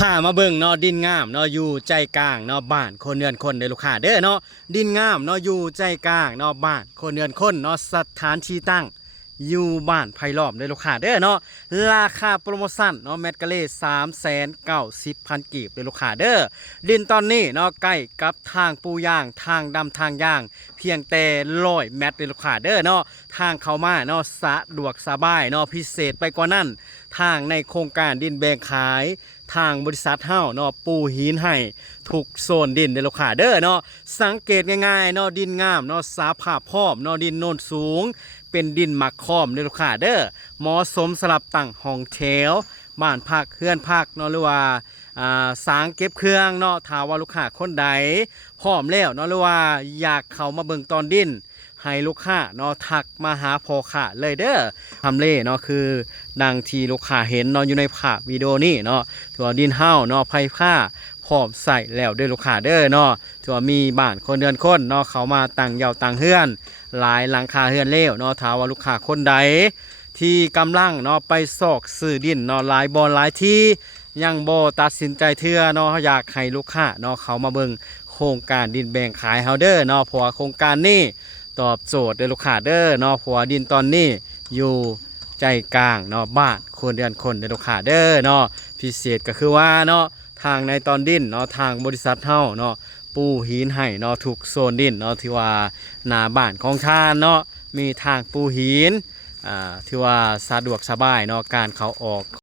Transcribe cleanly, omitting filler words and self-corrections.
ข้ามาเบิ่งเนาะดินงามเนาะอยู่ใจกลางเนาะบ้านคนเนือนคนเด้อลูกค้าเด้อเนาะดินงามเนาะอยู่ใจกลางเนาะบ้านคนเนือนคนเนาะสถานที่ตั้งอยู่บ้านไผ่ล้อมเด้อลูกค้าเด้อเนาะราคาโปรโมชั่นเนาะเมตรกะเล่390,000กีบเด้อลูกค้าเด้อดินตอนนี้เนาะใกล้กับทางปูย่างทางดำทางย่างเพียงแต่100 เมตรเด้อลูกค้าเด้อเนาะทางเข้ามาเนาะสะดวกสบายเนาะพิเศษไปกว่านั้นทางในโครงการดินแบ่งขายทางบริษัทเฮาเนาะปูหินให้ทุกโซนดินเด้อลูกค้าเด้อเนาะสังเกตง่ายๆเนาะดินงามเนาะสาภาพพร้อมเนาะดินโน่นสูงเป็นดินหมักคอมเด้อลูกค้าเด้อเหมาะสมสำหรับตั้งห้องแถวบ้านพักเฮือนพักเนาะหรือว่าสางเก็บเครื่องเนาะถ้าว่าลูกค้าคนใดพร้อมแล้วเนาะหรือว่าอยากเข้ามาเบิ่งตอนดินให้ลูกค้าเนาะทักมาหาพ่อค้าเลยเด้อทำเลเนาะคือดังที่ลูกค้าเห็นเนาะอยู่ในภาพวิดีโอนี้เนาะถือว่าดินเฮาเนาะไผ่ผ้าพร้อมใส่แล้วเด้อลูกค้าเด้อเนาะถือว่ามีบ้านคนเดือนคนเนาะเขามาตั้งเยาตั้งเฮือนหลายหลังคาเฮือนเล้วเนาะถ้าว่าลูกค้าคนใดที่กำลังเนาะไปซอกซื้อดินเนาะหลายบอนหลายที่ยังบ่ตัดสินใจเทื่อเนาะอยากให้ลูกค้าเนาะเขามาเบิ่งโครงการดินแบ่งขายเฮาเด้อเนาะเพราะว่าโครงการนี้ตอบโจทย์เด้อลูกค้าเด้อเนาะเพราะว่าดินตอนนี้อยู่ใจกลางเนาะบ้านคนเดือนคนเด้อลูกค้าเด้อเนาะพิเศษก็คือว่าเนาะทางในตอนดินเนาะทางบริษัทเฮาเนาะปูหินให้เนาะทุกโซนดินเนาะที่ว่าหน้าบ้านของท่านเนาะมีทางปูหินที่ว่าสะดวกสบายเนาะการเข้าออก